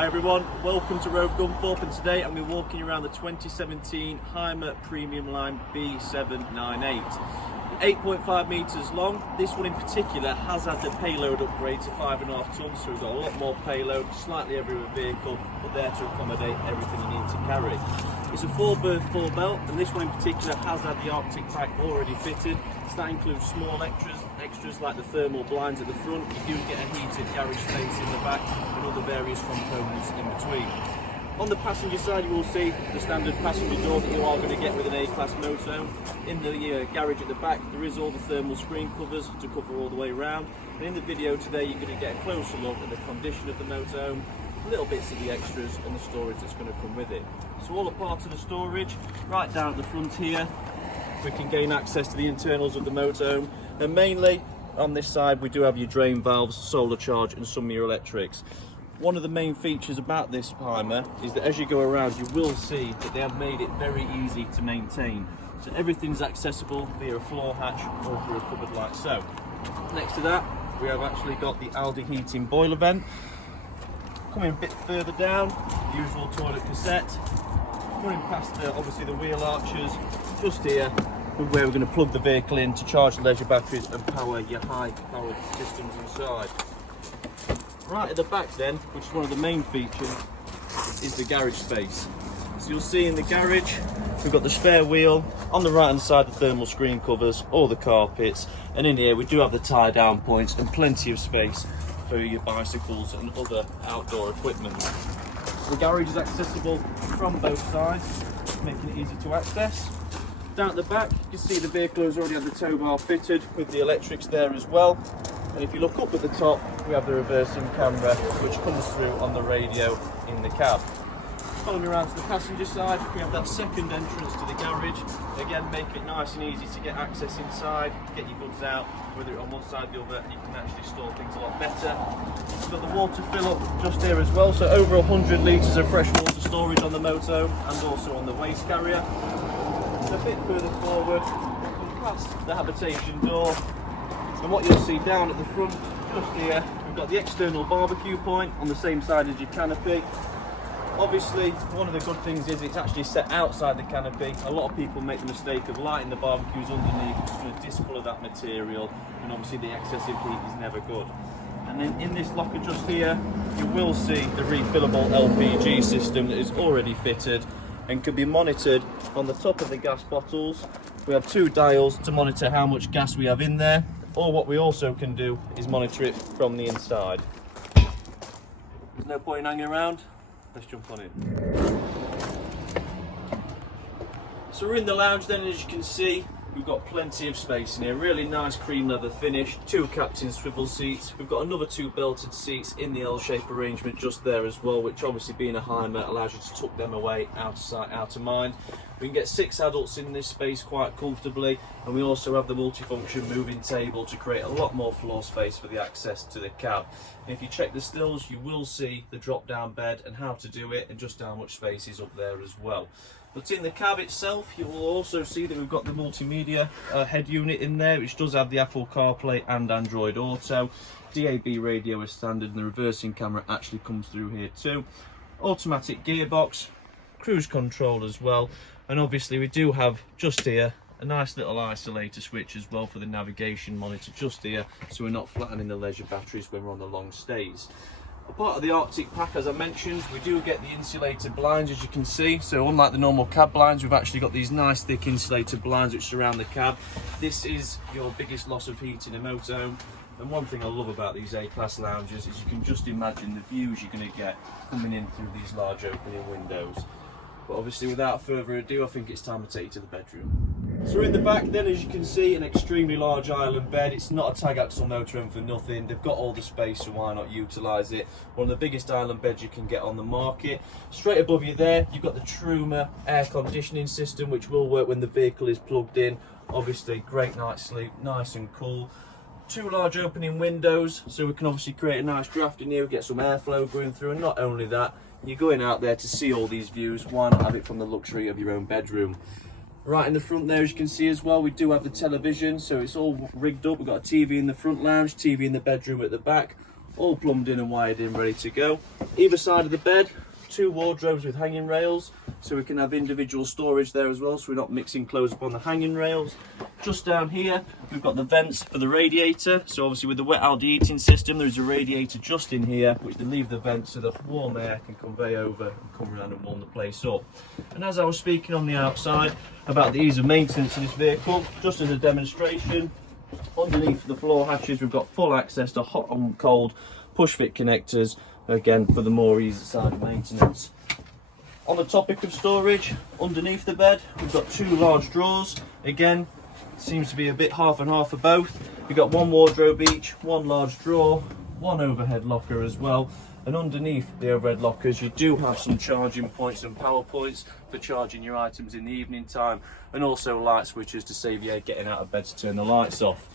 Hi everyone, welcome to Rove Gunthorpe, and today I'm going to be walking around the 2017 Hymer Premium Line B798. 8.5 metres long. This one in particular has had the payload upgrade to 5.5 tonnes, so we've got a lot more payload, slightly heavier vehicle, but there to accommodate everything you need to carry. It's a 4-berth 4-belt, and this one in particular has had the Arctic pack already fitted, so that includes small extras like the thermal blinds at the front. You do get a heated garage space in the back and other various components in between. On the passenger side, you will see the standard passenger door that you are going to get with an A-Class motorhome. In the garage at the back, there is all the thermal screen covers to cover all the way around. And in the video today, you're going to get a closer look at the condition of the motorhome, little bits of the extras and the storage that's going to come with it. So all a part of the storage, right down at the front here, we can gain access to the internals of the motorhome. And mainly on this side, we do have your drain valves, solar charge and some of your electrics. One of the main features about this Hymer is that as you go around, you will see that they have made it very easy to maintain. So everything's accessible via a floor hatch or through a cupboard like so. Next to that, we have actually got the Aldi heating boiler vent. Coming a bit further down, the usual toilet cassette. Running past obviously the wheel arches, just here where we're going to plug the vehicle in to charge the leisure batteries and power your high powered systems inside. Right at the back then, which is one of the main features, is the garage space. So you'll see in the garage, we've got the spare wheel, on the right hand side the thermal screen covers, all the carpets, and in here we do have the tie down points and plenty of space for your bicycles and other outdoor equipment. The garage is accessible from both sides, making it easy to access. Down at the back, you can see the vehicle has already had the tow bar fitted with the electrics there as well. And if you look up at the top, we have the reversing camera, which comes through on the radio in the cab. Following around to the passenger side, we have that second entrance to the garage. Again, make it nice and easy to get access inside, get your goods out, whether it's on one side or the other, and you can actually store things a lot better. We've got the water fill up just here as well, so over 100 litres of fresh water storage on the motorhome and also on the waste carrier. So a bit further forward, we come past the habitation door. And what you'll see down at the front, just here, we've got the external barbecue point on the same side as your canopy. Obviously, one of the good things is it's actually set outside the canopy. A lot of people make the mistake of lighting the barbecues underneath, it's going to discolour that material, and obviously the excessive heat is never good. And then in this locker just here, you will see the refillable LPG system that is already fitted and can be monitored on the top of the gas bottles. We have 2 dials to monitor how much gas we have in there. Or what we also can do is monitor it from the inside. There's no point in hanging around, let's jump on in. So we're in the lounge then, as you can see, we've got plenty of space in here. Really nice cream leather finish, 2 captain swivel seats. We've got another 2 belted seats in the L-shape arrangement just there as well, which obviously being a Hymer allows you to tuck them away out of sight, out of mind. We can get 6 adults in this space quite comfortably, and we also have the multifunction moving table to create a lot more floor space for the access to the cab. And if you check the stills, you will see the drop down bed and how to do it and just how much space is up there as well. But in the cab itself, you will also see that we've got the multimedia head unit in there, which does have the Apple CarPlay and Android Auto. DAB radio is standard, and the reversing camera actually comes through here too. Automatic gearbox, cruise control as well, and obviously we do have just here a nice little isolator switch as well for the navigation monitor just here, so we're not flattening the leisure batteries when we're on the long stays. A part of the Arctic pack, as I mentioned, we do get the insulated blinds, as you can see. So unlike the normal cab blinds, we've actually got these nice thick insulated blinds which surround the cab. This is your biggest loss of heat in a motorhome. And one thing I love about these A-Class lounges is you can just imagine the views you're going to get coming in through these large opening windows. But obviously, without further ado, I think it's time to take you to the bedroom. So in the back then, as you can see, an extremely large island bed. It's not a tag axle motorhome for nothing. They've got all the space, so why not utilise it? One of the biggest island beds you can get on the market. Straight above you there, you've got the Truma air conditioning system, which will work when the vehicle is plugged in. Obviously, great night's sleep, nice and cool. 2 large opening windows, so we can obviously create a nice draft in here, get some airflow going through, and not only that, you're going out there to see all these views, why not have it from the luxury of your own bedroom? Right in the front there, as you can see as well, we do have the television, so it's all rigged up. We've got a TV in the front lounge, TV in the bedroom at the back. all plumbed in and wired in, ready to go. Either side of the bed, 2 wardrobes with hanging rails, so we can have individual storage there as well, so we're not mixing clothes upon the hanging rails. Just down here, we've got the vents for the radiator. So obviously with the wet algae heating system, there's a radiator just in here, which they leave the vents so the warm air can convey over and come around and warm the place up. And as I was speaking on the outside about the ease of maintenance of this vehicle, just as a demonstration, underneath the floor hatches, we've got full access to hot and cold push fit connectors, again for the more easy side of maintenance. On the topic of storage, underneath the bed, we've got 2 large drawers. Again, seems to be a bit half and half for both. We've got 1 wardrobe each, 1 large drawer, 1 overhead locker as well. And underneath the overhead lockers, you do have some charging points and power points for charging your items in the evening time, and also light switches to save you getting out of bed to turn the lights off.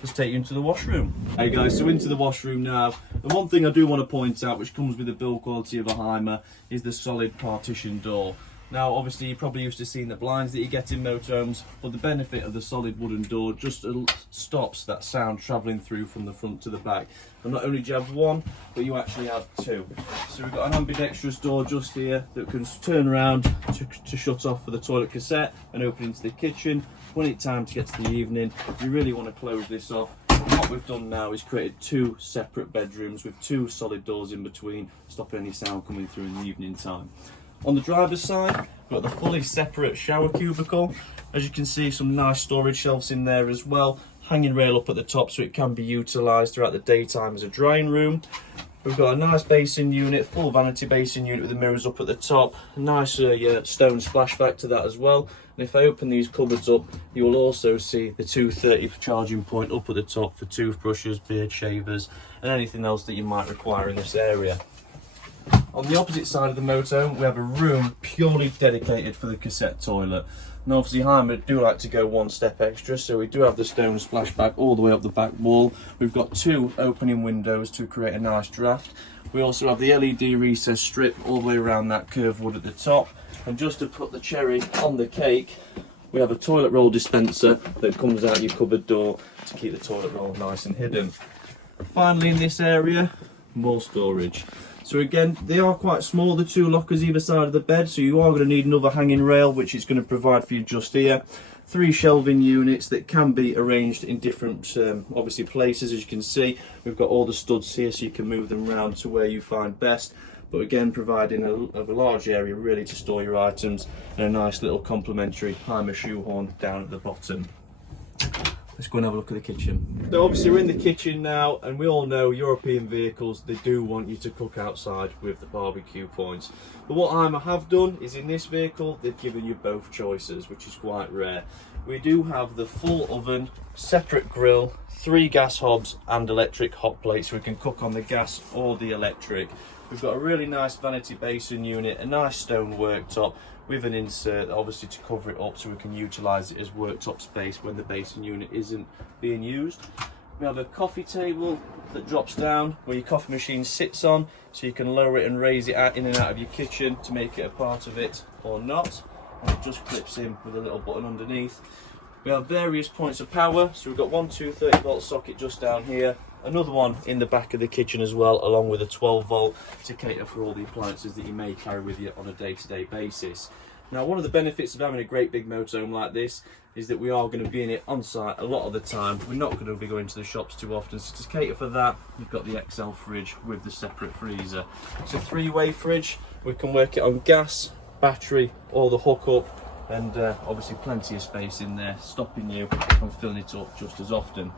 Let's take you into the washroom. Hey guys, so into the washroom now. The one thing I do want to point out, which comes with the build quality of a Hymer, is the solid partition door. Now obviously you're probably used to seeing the blinds that you get in motorhomes, but the benefit of the solid wooden door just stops that sound travelling through from the front to the back. And not only do you have 1, but you actually have 2. So we've got an ambidextrous door just here that can turn around to shut off for the toilet cassette and open into the kitchen. When it's time to get to the evening, you really want to close this off. What we've done now is created 2 separate bedrooms with 2 solid doors in between, stopping any sound coming through in the evening time. On the driver's side, we've got the fully separate shower cubicle. As you can see, some nice storage shelves in there as well. Hanging rail up at the top so it can be utilised throughout the daytime as a drying room. We've got a nice basin unit, full vanity basin unit with the mirrors up at the top. A nice stone splashback to that as well. And if I open these cupboards up, you will also see the 230 charging point up at the top for toothbrushes, beard shavers, and anything else that you might require in this area. On the opposite side of the motorhome, we have a room purely dedicated for the cassette toilet. And obviously Hymer do like to go 1 step extra, so we do have the stone splashback all the way up the back wall. We've got 2 opening windows to create a nice draft. We also have the LED recess strip all the way around that curved wood at the top. And just to put the cherry on the cake, we have a toilet roll dispenser that comes out your cupboard door to keep the toilet roll nice and hidden. Finally in this area, more storage. So again, they are quite small, the 2 lockers either side of the bed, so you are going to need another hanging rail, which it's going to provide for you just here. 3 shelving units that can be arranged in different obviously places. As you can see, we've got all the studs here so you can move them around to where you find best, but again providing a large area really to store your items, and a nice little complimentary Hymer shoehorn down at the bottom. Let's go and have a look at the kitchen. So obviously we're in the kitchen now, and we all know European vehicles, they do want you to cook outside with the barbecue points. But what Hymer have done is in this vehicle, they've given you both choices, which is quite rare. We do have the full oven, separate grill, 3 gas hobs and electric hot plates, so we can cook on the gas or the electric. We've got a really nice vanity basin unit, a nice stone worktop with an insert obviously to cover it up so we can utilise it as worktop space when the basin unit isn't being used. We have a coffee table that drops down where your coffee machine sits on, so you can lower it and raise it out in and out of your kitchen to make it a part of it or not. And it just clips in with a little button underneath. We have various points of power, so we've got 1 230-volt socket just down here, another one in the back of the kitchen as well, along with a 12-volt to cater for all the appliances that you may carry with you on a day-to-day basis. Now, one of the benefits of having a great big motorhome like this is that we are going to be in it on site a lot of the time. We're not going to be going to the shops too often, so to cater for that, we've got the XL fridge with the separate freezer. It's a 3-way fridge. We can work it on gas, battery, or the hookup, and obviously plenty of space in there, stopping you from filling it up just as often.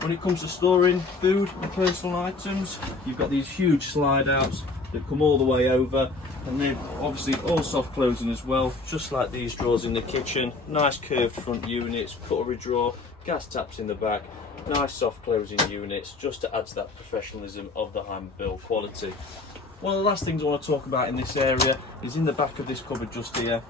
When it comes to storing food and personal items, you've got these huge slide outs that come all the way over, and they're obviously all soft closing as well, just like these drawers in the kitchen. Nice curved front units, cutlery drawer, gas taps in the back, nice soft closing units, just to add to that professionalism of the Hymer build quality. One of the last things I want to talk about in this area is in the back of this cupboard just here.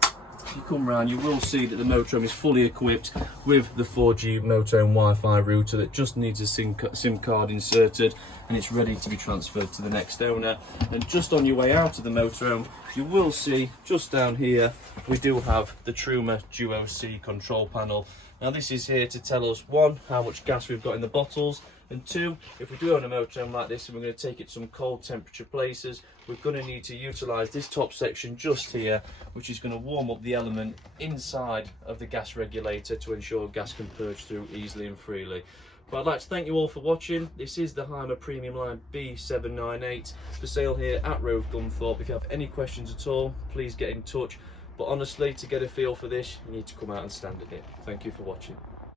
If you come round, you will see that the motorhome is fully equipped with the 4G motorhome Wi-Fi router that just needs a SIM card inserted. and it's ready to be transferred to the next owner. And just on your way out of the motorhome, you will see just down here we do have the Truma Duo C control panel. Now this is here to tell us, one, how much gas we've got in the bottles, and two, if we do own a motorhome like this and we're going to take it to some cold temperature places, we're going to need to utilise this top section just here, which is going to warm up the element inside of the gas regulator to ensure gas can purge through easily and freely. But I'd like to thank you all for watching. This is the Hymer Premium Line B798 for sale here at Rove Gunthorpe. If you have any questions at all, please get in touch. But honestly, to get a feel for this, you need to come out and stand in it. Thank you for watching.